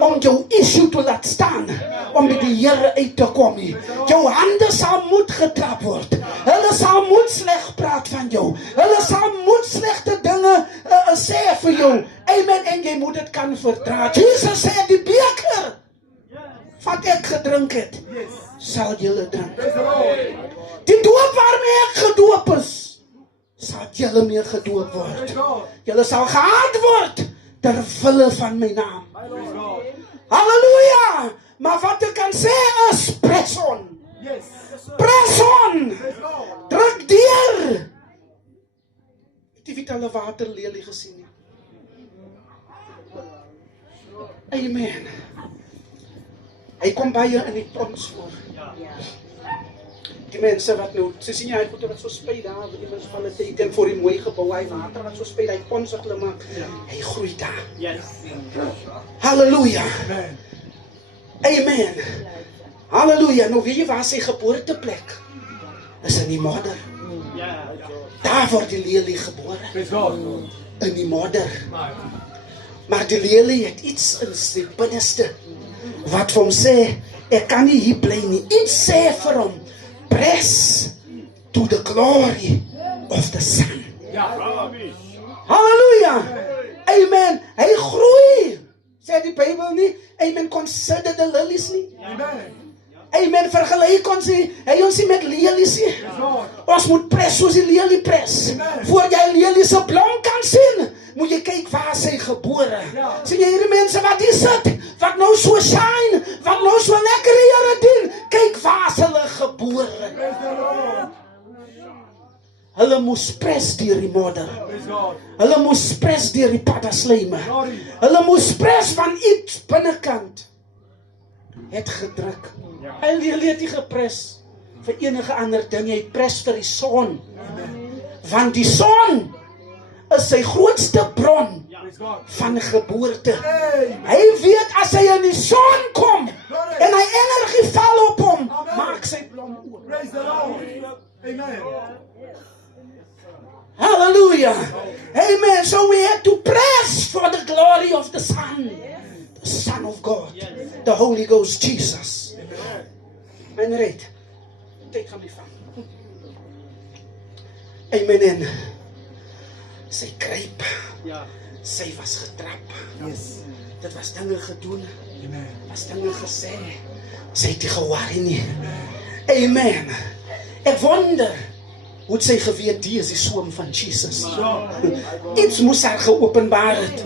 om jou issue te laat staan, om by die Here uit te kom nie. Jou hande sal moet getrap word. Hulle sal moet sleg praat van jou. Hulle sal moet slegte dinge sê vir jou. Amen, en jy moet dit kan verdra. Jesus sê, die beker wat ek gedrink het, sal julle drink. Die doop waarmee ek gedoop is, sal julle mee gedoop word. Julle sal gehaat word ter wille van my naam. Halleluja! Maar wat ek kan sê is, press on. Press on! Druk deur! Het jy hulle waterlelie gesien nie? Amen. Hy kom baie in die tons voor. Die mense wat nou, sy sien jy, hy goed wat so spy daar, die mense van die teken voor die mooi gebouw, hy water wat so spy, hy tons wat hulle maak, hy groei daar. Halleluja. Amen. Halleluja. Nou weet jy waar sy geboorteplek is? In die modder. Daar word die lelie gebore. In die modder. Maar die lelie het iets in sy binneste wat vir hom sê, ek kan nie hier bly nie. Iets sê vir hom, press to the glory of the sun. Halleluja. Amen. Hy groei. Sê die Bybel nie, amen, consider the lilies nie. Amen, vergelyk ons nie, hy ons nie met lelies nie. Ons moet pres soos die lelie pres. Voor jy lelie se blom kan sien, moet jy kyk waar sy gebore. Sien jy hierdie mense wat hier sit, wat nou so shine, wat nou so lekker die Here dien, kyk waar hulle gebore. Hulle moes pres deur die modder. Hulle moes pres deur die paddaslyme. Hulle moes pres van iets binnekant het gedruk. Hy het nie gepres vir enige ander ding, hy pres vir die son. Want die son is sy grootste bron van geboorte. Hy weet as hy in die son kom en hy energie val op hom, maak sy blom oop. Hallelujah. Amen. So we had to press for the glory of the Son. The Son of God. The Holy Ghost, Jesus. Men reed. Tyd gaan nie van. Amen. En sy kruip. Sy was getrap. Dit was dinge gedoen. Was dinge gesê. Sy het nie geworry nie. Amen. Ek wonder, hoe het sy geweet, die is die soom van Jesus. Iets moes haar geopenbaar het.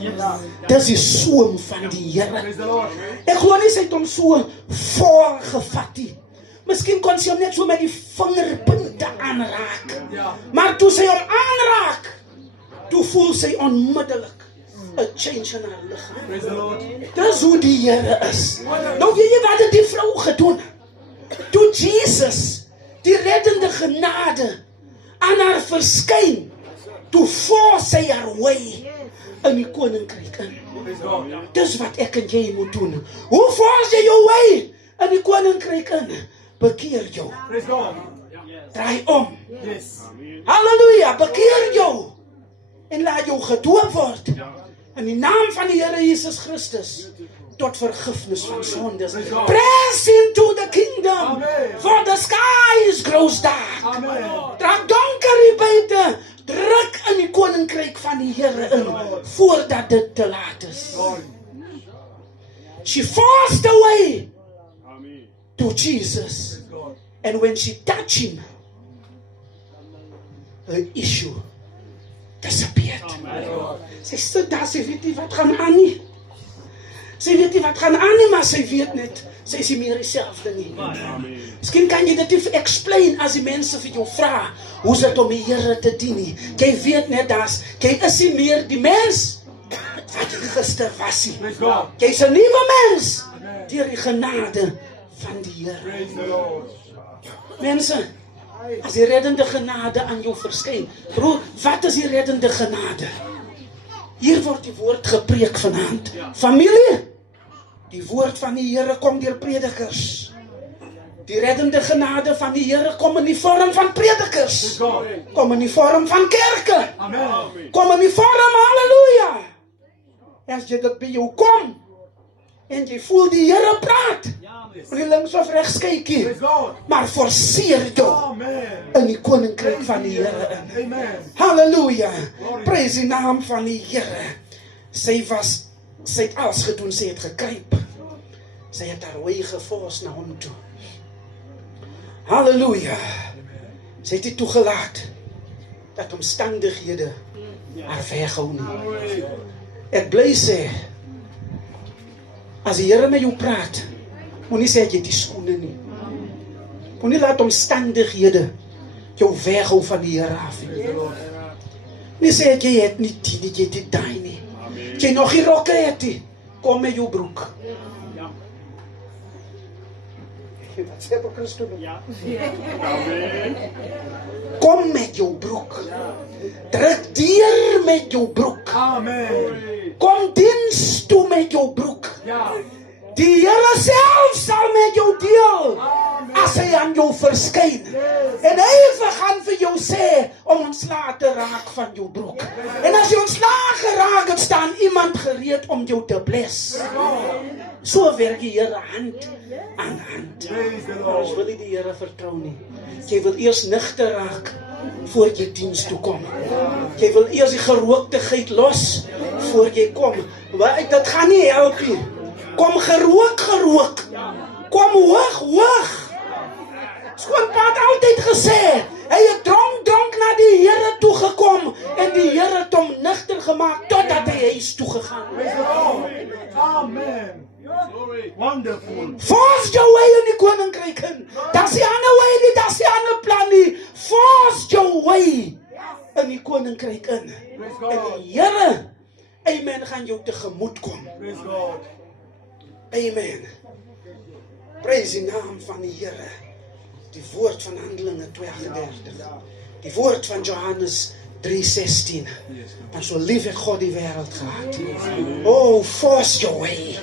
Dis die soom van die Here. Ek glo nie sy het hom so vol gevat nie. Miskien kon sy hom net so met die vingerpunte aanraak. Maar toe sy hom aanraak, toe voel sy onmiddellik 'n change in haar liggaam. Dis hoe die Here is. Nou weet jy wat het die vrou gedoen? Toe Jesus die reddende genade aan haar verskyn, toe force sy haar way in die koninkryk in. Dis wat ek en jy moet doen. Hoe force jy jou way in die koninkryk in? Bekeer jou. Draai om. Halleluja, bekeer jou. En laat jou gedoop word in die naam van die Here Jesus Christus tot vergifnis van sondes. Press into the kingdom, for the skies grows dark. Draak donker hier buite, druk in die koninkryk van die Here in, voordat dit te laat is. She forced her way to Jesus, and when she touched him, her issue disappeared. Sy sit daar, sy weet nie wat gaan aan nie. Sy weet nie wat gaan aan nie, maar sy weet net, sy is nie meer dieselfde nie. Miskien kan jy dit nie explain as die mense vir jou vra, hoe is dit om die Here te dien nie? Jy weet net dat, jy is nie meer die mens wat jy gister was nie. Jy is 'n nuwe mens deur die genade van die Here. Mense, as die reddende genade aan jou verskyn, broer, wat is die reddende genade? Hier word die woord gepreek vanaand. Familie, die woord van die Here kom deur predikers. Die reddende genade van die Here kom in die vorm van predikers. Kom in die vorm van kerke. Kom in die vorm, halleluja. As jy dit by jou kom, En jy voel die Here praat. Moenie links of regs kykie. Maar forceer jou in die koninkryk van die Here in. Halleluja. Prys die naam van die Here. Sy het alles gedoen, sy het gekruip. Sy het haar wy gefors na hom toe. Halleluja. Sy het nie toegelaat dat omstandighede haar weghou nie. Ek bly sê, as die Here met jou praat, moenie sê jy het die skoene nie. Moenie laat omstandighede jou weghou van die Here af nie. Nie sê jy het nie die nie, jy het die daai nie. Jy nog nie rokke het nie, kom met jou broek. Wat sê op Christus? Kom met jou broek. Druk deur met jou broek. Kom diens toe met jou broek. Die Here self sal met jou deel as hy aan jou verskyn. En hy gaan vir jou sê om ontslae te raak van jou broek. En as jy ontslae geraak het, staan iemand gereed om jou te bless. So werk die Here hand aan hand. Ons wil nie die Here vertrou nie. Jy wil eers nigter raak voor jy diens toe kom. Jy wil eers die gerooktigheid los voor jy kom. Dit gaan nie help nie. Kom gerook. Kom hoog. Skoonpa het altyd gesê, hy het dronk na die Here toe gekom en die Here het hom nigter gemaak totdat hy huis toe gegaan het. Amen. Wonderful. Force jou way in die koninkryk in. Das die ander way nie, das die ander plan nie. Force jou way in die koninkryk in. En die Here, amen, gaan jou tegemoet kom. Amen. Prys die naam van die Here. Die woord van Handelinge 2:30. Die woord van Johannes 3:16. Want so lief het God die wêreld gehad. Oh, force your way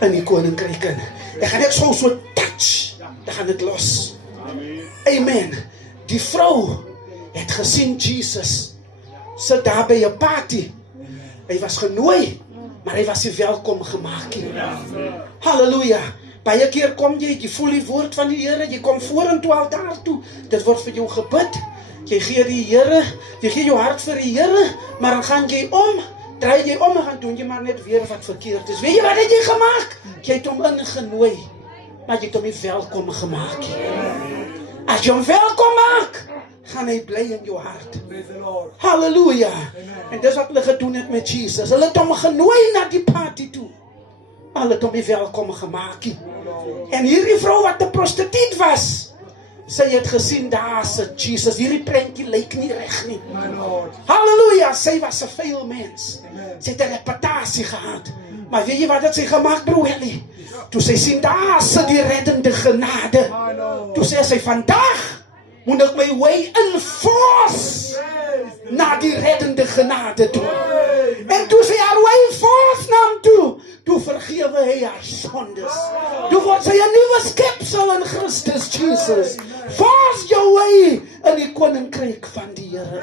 in die koninkryk in. Ek gaan net so touch. Dan gaan dit los. Amen. Die vrou het gesien Jesus sit daar by 'n party. Hy was genooi, maar hy was nie welkom gemaak nie. Halleluja. Baie keer kom jy voel die woord van die Here, jy kom vorentoe al daartoe. Dit word vir jou gebid. Jy gee die Here, jy gee jou hart vir die Here, maar dan gaan jy om, draai jy om en gaan doen jy maar net weer wat verkeerd is. Weet jy wat het jy gemaak? Jy het hom ingenooi, maar jy het hom nie welkom gemaak nie. As jy hom welkom maak, gaan hy bly in jou hart. Halleluja. En dis wat hulle gedoen het met Jesus. Hulle het hom genooi na die party toe. Hulle het hom nie welkom gemaak nie. En hierdie vrou wat 'n prostituut was, sy het gesien daar sit Jesus. Hierdie prentjie lyk nie reg nie. Halleluja, sy was 'n vuil mens. Sy het 'n reputasie gehad. Maar weet jy wat het sy gemaak, broer Ellie? Toe sy sien daar sit die reddende genade. Toe sê sy, vandag moet ek my way enforce na die reddende genade toe. En toe sy haar way force na hom toe, toe vergewe hy haar sondes. Toe word sy 'n nuwe skepsel in Christus Jesus. Force your way in die koninkryk van die Here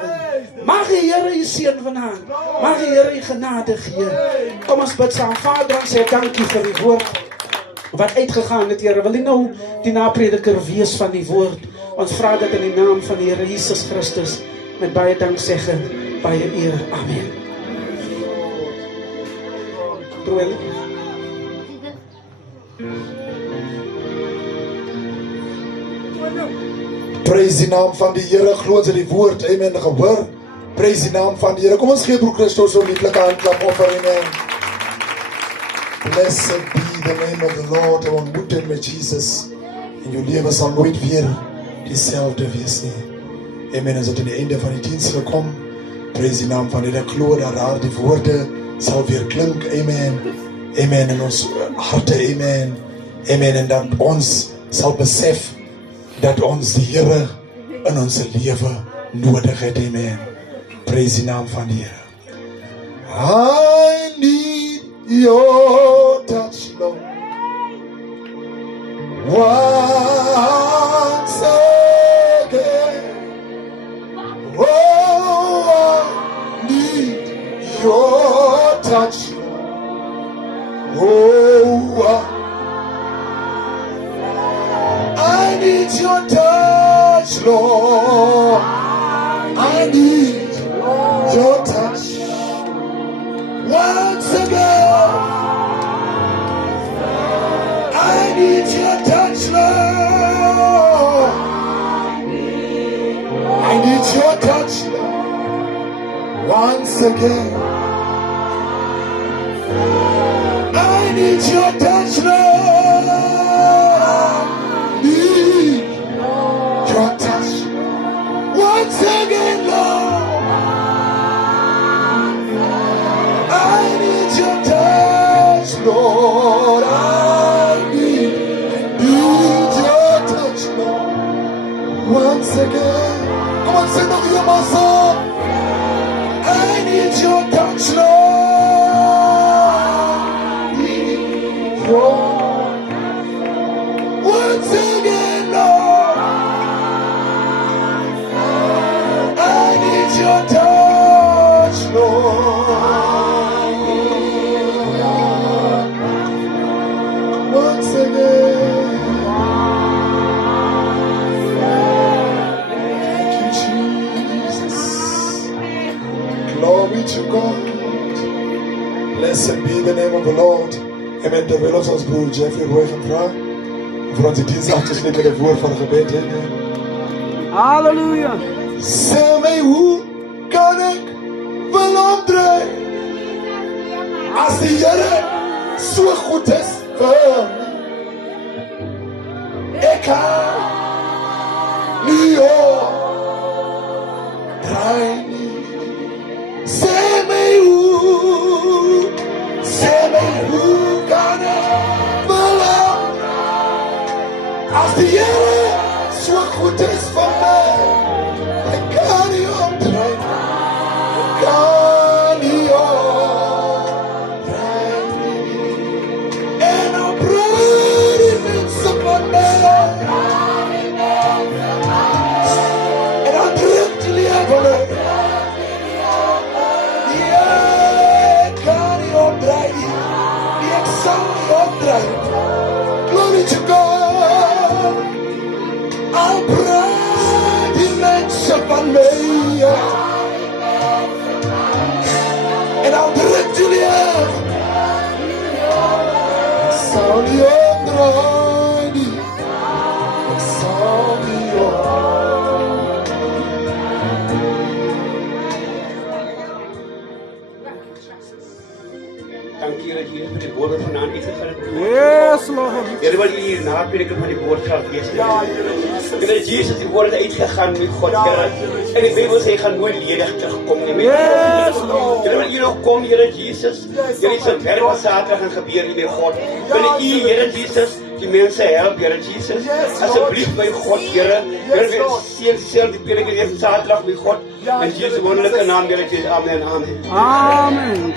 in. Mag die Here u seën vanaand. Mag die Here u genade gee. Kom ons bid saam. Vader, ons sê dankie vir die woord wat uitgegaan het, Here. Wil U nou die naprediker wees van die woord? Ons vra dit in die naam van die Here Jesus Christus met baie danksegging, baie eer. Amen. Broer. Prys die naam van die Here, glo ons in die woord, amen, gehoor. Prys die naam van die Here. Kom ons gee broer Christus so 'n liefelike handklap offer, amen. Blessed be the name of the Lord. En ontmoet hom met Jesus. En jou lewe sal nooit weer dieselfde wees nie. Amen. Ons het aan die einde van die diens gekom. Prys die naam van die Here. Glo dat daar die woorde sal weer klink, amen. Amen. In ons harte, amen. Amen. En dat ons sal besef dat ons die Here in ons lewe nodig het, amen. Prys die naam van die Here. I need your touch, Lord. Once again. Oh, I need your touch, Lord. Oh, your touch, Lord. I need your touch. Once again, I need your touch, Lord. I need your touch, Lord. Once again, I need your touch, Lord. I need your touch. Once again, Lord. I need your touch, Lord. I need your touch, Lord. Once again. Come on, sing over your muscle. I need your touch, Lord. I need your once again, Lord. I need your touch, Lord. Once again. Thank you, Jesus. Glory to God. Blessed be the name of the Lord. Amen. Terwijl ons broer Jeffrey Roy gaan vragen. Voor onze dienst af te sluiten met het woord van het gebed. Amen. Hallelujah. Zeg mij, hoe kan ik wel omdraaien als die Heer zo goed is voor mij? Ik kan niet omdraaien. Zeg mij, hoe kan ik wel omdraaien als die Heer zo goed is voor mij? Ik kan niet omdraaien. Ik kan niet omdraaien. En dan praat die mensen van mij. En dan drukt die leven mij. Ik kan niet omdraaien. Ik zal niet omdraaien. Glory to God. I'll praat die mensen van mij. En dan drukt jullie af. Ik zal niet omdraaien. Ik zal niet omdraaien. Dank je dat je voor de woorden vandaan uitgegaan hebt. Yes, Lord. Heer, wil je hier napreken van die woord gaan wees. Heer, Jezus, die woorden uitgegaan met God, Heer. En die Bijbel sê, gaan nooit ledig terugkomen. Yes, Lord. Heer, wil je nog kom, Heer Jezus. Heer, is een werk wat zaterdag gaan gebeuren, Heer God. Wil je, Heer Jezus, die mensen helpen, Heer Jezus. Alsjeblieft, mijn God, Heer. Heer, wil je die prediker weer zaterdag, mijn God. In Jezus' wonderlijke naam, Heer Jezus. Amen, amen. Amen.